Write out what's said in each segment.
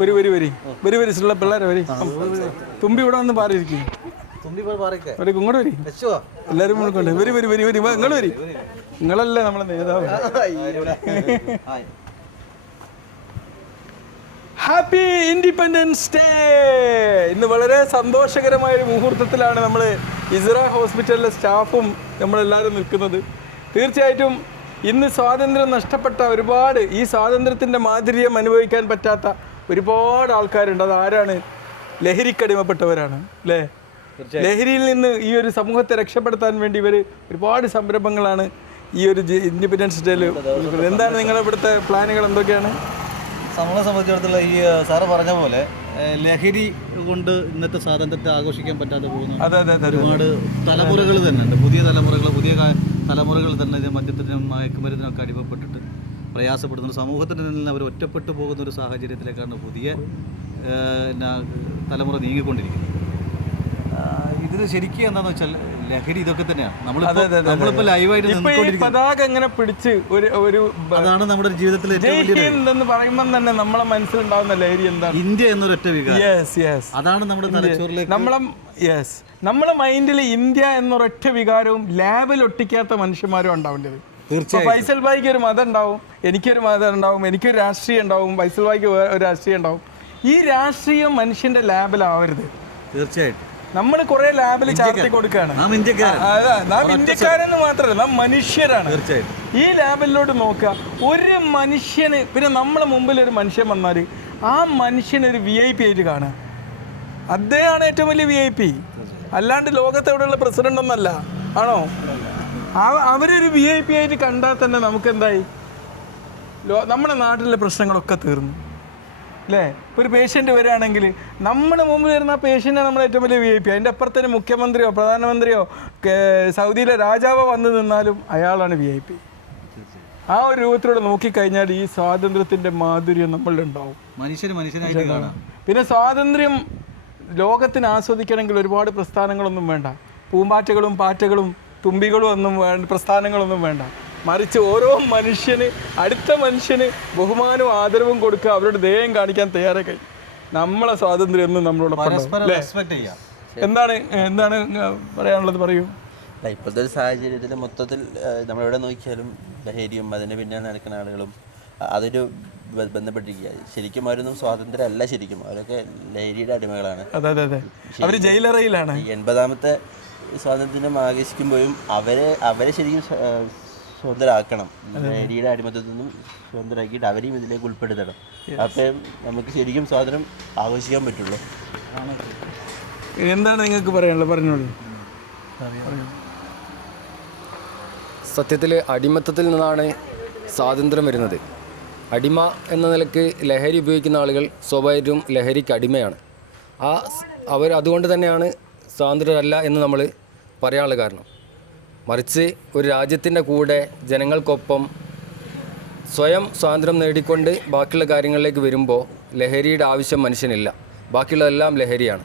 വരി വരി വരി വരി വരി ഉള്ള പിള്ളേരെ വരി. തുമ്പി ഇവിടെ വന്ന് പാറിയിരിക്കും. ഇങ്ങോട്ട് വരി, എല്ലാവരും മുഴുക്കൊണ്ട് വരി വരി വരി വരി. നിങ്ങൾ വരി, നിങ്ങളല്ലേ നമ്മളെ നേതാവ്. Happy independence day. ഇന്ന് വളരെ സന്തോഷകരമായൊരു മുഹൂർത്തത്തിലാണ് നമ്മൾ ഇസ്ര ഹോസ്പിറ്റലിലെ സ്റ്റാഫും നമ്മളെല്ലാവരും നിൽക്കുന്നത്. തീർച്ചയായിട്ടും ഇന്ന് സ്വാതന്ത്ര്യം നഷ്ടപ്പെട്ട ഒരുപാട്, ഈ സ്വാതന്ത്ര്യത്തിൻ്റെ മാധുര്യം അനുഭവിക്കാൻ പറ്റാത്ത ഒരുപാട് ആൾക്കാരുണ്ട്. അത് ആരാണ്? ലഹരിക്കടിമപ്പെട്ടവരാണ് അല്ലേ? ലഹരിയിൽ നിന്ന് ഈ ഒരു സമൂഹത്തെ രക്ഷപ്പെടുത്താൻ വേണ്ടി ഇവർ ഒരുപാട് സംരംഭങ്ങളാണ് ഈ ഒരു ഇൻഡിപെൻഡൻസ് ഡേയിൽ. എന്താണ് നിങ്ങളുടെ ഇവിടുത്തെ പ്ലാനുകൾ, എന്തൊക്കെയാണ്? നമ്മളെ സംബന്ധിച്ചിടത്തോളം ഈ സാറ് പറഞ്ഞ പോലെ ലഹരി കൊണ്ട് ഇന്നത്തെ സ്വാതന്ത്ര്യത്തെ ആഘോഷിക്കാൻ പറ്റാതെ പോകുന്നു ഒരുപാട് തലമുറകൾ തന്നെ ഉണ്ട്. പുതിയ തലമുറകൾ തന്നെ ഇത് മദ്യത്തിനും മയക്കുമരുന്നിനൊക്കെ അടിമപ്പെട്ടിട്ട് പ്രയാസപ്പെടുന്ന സമൂഹത്തിൽ നിന്ന് അവർ ഒറ്റപ്പെട്ടു പോകുന്ന ഒരു സാഹചര്യത്തിലേക്കാണ് പുതിയ തലമുറ നീങ്ങിക്കൊണ്ടിരിക്കുന്നത്. ഇതിന് ശരിക്കും എന്താണെന്ന് വെച്ചാൽ ലഹരി ഇതൊക്കെ തന്നെയാണ്. നമ്മളിപ്പോൾ ലൈവായിട്ട് പതാക എങ്ങനെ പിടിച്ച് ഒരു അതാണ് നമ്മുടെ ജീവിതത്തിൽ എന്ന് പറയുമ്പോൾ തന്നെ നമ്മളെ മനസ്സിലുണ്ടാവുന്ന ലഹരി എന്താണ്? ഇന്ത്യ എന്നൊരൊറ്റ വികാരം. അതാണ് നമ്മുടെ തലച്ചോറിലേക്ക് നമ്മളെ മൈൻഡിൽ ഇന്ത്യ എന്നൊരൊറ്റ വികാരവും ലാബിൽ ഒട്ടിക്കാത്ത മനുഷ്യന്മാരും ഉണ്ടാവേണ്ടത്. ഫൈസൽ ഭായിക്ക് ഒരു മതം ഉണ്ടാവും, എനിക്കൊരു മതം ഉണ്ടാവും, എനിക്കൊരു രാഷ്ട്രീയം ഉണ്ടാവും, ഫൈസൽ ഭായിക്ക് ഒരു രാഷ്ട്രീയം ഉണ്ടാവും. ഈ രാഷ്ട്രീയം മനുഷ്യന്റെ ലാബിലാവരുത്. തീർച്ചയായിട്ടും നമ്മൾ കുറെ ലാബിൽ ചാർത്തി കൊടുക്കുകയാണ്. നാം ഇന്ത്യക്കാരെന്ന് മാത്രമല്ല, നാം മനുഷ്യരാണ്. ഈ ലാബിലോട്ട് നോക്കുക, ഒരു മനുഷ്യന്, പിന്നെ നമ്മളെ മുമ്പിൽ ഒരു മനുഷ്യൻ വന്നാൽ ആ മനുഷ്യനൊരു VIP ആയിട്ട് കാണുക. അദ്ദേഹമാണ് ഏറ്റവും വലിയ VIP, അല്ലാണ്ട് ലോകത്തെവിടെയുള്ള പ്രസിഡന്റ് ഒന്നല്ല. ആണോ? അവരൊരു VIP ആയിട്ട് കണ്ടാൽ തന്നെ നമുക്ക് എന്തായി? നമ്മുടെ നാട്ടിലെ പ്രശ്നങ്ങളൊക്കെ തീർന്നു അല്ലേ? ഒരു പേഷ്യൻ്റ് വരികയാണെങ്കിൽ നമ്മുടെ മുമ്പിൽ വരുന്ന ആ പേഷ്യൻ്റ് നമ്മൾ ഏറ്റവും വലിയ VIP. അതിൻ്റെ അപ്പുറത്തൊരു മുഖ്യമന്ത്രിയോ പ്രധാനമന്ത്രിയോ സൗദിയിലെ രാജാവോ വന്നു നിന്നാലും അയാളാണ് VIP. ആ ഒരു രൂപത്തിലൂടെ നോക്കിക്കഴിഞ്ഞാൽ ഈ സ്വാതന്ത്ര്യത്തിൻ്റെ മാധുര്യം നമ്മളിലുണ്ടാവും. മനുഷ്യനായിട്ട് കാണാം. പിന്നെ സ്വാതന്ത്ര്യം ലോകത്തിന് ആസ്വദിക്കണമെങ്കിൽ ഒരുപാട് പ്രസ്ഥാനങ്ങളൊന്നും വേണ്ട, പൂമ്പാറ്റകളും പാറ്റകളും തുമ്പികളും ഒന്നും വേണ്ട, പ്രസ്ഥാനങ്ങളൊന്നും വേണ്ട. മറിച്ച് ഓരോ മനുഷ്യന്, അടുത്ത മനുഷ്യന് ബഹുമാനവും ആദരവും കൊടുക്കുക, അവരുടെ ദയം കാണിക്കാൻ തയ്യാറായി നമ്മളെ സ്വാതന്ത്ര്യം എന്നും നമ്മളോടൊപ്പം. എന്താണ് പറയാനുള്ളത്? പറയൂ. ഇപ്പോഴത്തെ ഒരു സാഹചര്യത്തിൽ മൊത്തത്തിൽ നമ്മളെവിടെ നോക്കിയാലും ലഹരിയും അതിന് പിന്നാലെ നടക്കുന്ന ആളുകളും അതൊരു ബന്ധപ്പെട്ടിരിക്കുക. ശരിക്കും അവരൊന്നും സ്വാതന്ത്ര്യം അല്ല, ശരിക്കും അവരൊക്കെ ലഹരിയുടെ അടിമകളാണ്. അവർ ജയിലറയിലാണ്. 80ാമത്തെ സ്വാതന്ത്ര്യം ആഘോഷിക്കുമ്പോഴും അവരെ ശരിക്കും സ്വതന്ത്രരാക്കണം. ലഹരിയുടെ അടിമത്തത്തിൽ നിന്നും സ്വതന്ത്രരാക്കിയിട്ട് അവരെയും ഇതിലേക്ക് ഉൾപ്പെടുത്തണം. അപ്പം നമുക്ക് ശരിക്കും സ്വാതന്ത്ര്യം ആഘോഷിക്കാൻ പറ്റുള്ളൂ. എന്താണ് നിങ്ങൾക്ക് പറയാനുള്ളത്? പറഞ്ഞോളൂ. സത്യത്തിൽ അടിമത്തത്തിൽ നിന്നാണ് സ്വാതന്ത്ര്യം വരുന്നത്. അടിമ എന്ന നിലയ്ക്ക് ലഹരി ഉപയോഗിക്കുന്ന ആളുകൾ സ്വാഭാവികമായിട്ടും ലഹരിക്ക് അടിമയാണ്. അതുകൊണ്ട് തന്നെയാണ് സ്വാതന്ത്ര്യമല്ല എന്ന് നമ്മൾ പറയാനുള്ള കാരണം. മറിച്ച് ഒരു രാജ്യത്തിൻ്റെ കൂടെ ജനങ്ങൾക്കൊപ്പം സ്വയം സ്വാതന്ത്ര്യം നേടിക്കൊണ്ട് ബാക്കിയുള്ള കാര്യങ്ങളിലേക്ക് വരുമ്പോൾ ലഹരിയുടെ ആവശ്യം മനുഷ്യനില്ല. ബാക്കിയുള്ളതെല്ലാം ലഹരിയാണ്.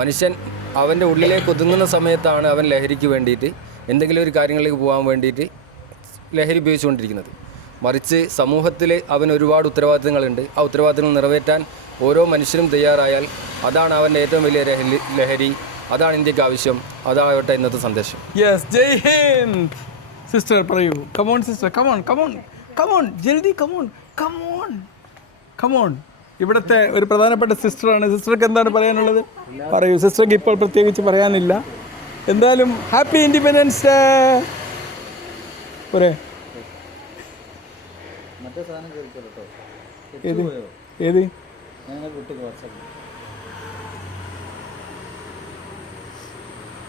മനുഷ്യൻ അവൻ്റെ ഉള്ളിലേക്ക് ഒതുങ്ങുന്ന സമയത്താണ് അവൻ ലഹരിക്ക് വേണ്ടിയിട്ട് എന്തെങ്കിലും ഒരു കാര്യങ്ങളിലേക്ക് പോകാൻ വേണ്ടിയിട്ട് ലഹരി ഉപയോഗിച്ചുകൊണ്ടിരിക്കുന്നത്. മറിച്ച് സമൂഹത്തിൽ അവന് ഒരുപാട് ഉത്തരവാദിത്തങ്ങളുണ്ട്. ആ ഉത്തരവാദിത്തങ്ങൾ നിറവേറ്റാൻ ഓരോ മനുഷ്യരും തയ്യാറായാൽ അതാണ് അവൻ്റെ ഏറ്റവും വലിയ ലഹരി. അതാണ് ഇന്ത്യക്ക് ആവശ്യം. അതാവട്ടെ ഇന്നത്തെ സന്ദേശം. യെസ്, ജയ് ഹിന്ദ്. സിസ്റ്റർ പറയൂ. കമോൺ സിസ്റ്റർ, കമോൺ ജൽദി, കമോൺ. ഇവിടുത്തെ ഒരു പ്രധാനപ്പെട്ട സിസ്റ്ററാണ്. സിസ്റ്റർക്ക് എന്താണ് പറയാനുള്ളത്? പറയൂ. സിസ്റ്റർക്ക് ഇപ്പോൾ പ്രത്യേകിച്ച് പറയാനില്ല. എന്തായാലും ഹാപ്പി ഇൻഡിപെൻഡൻസ് ഡേ. പോരെ? ഏത്?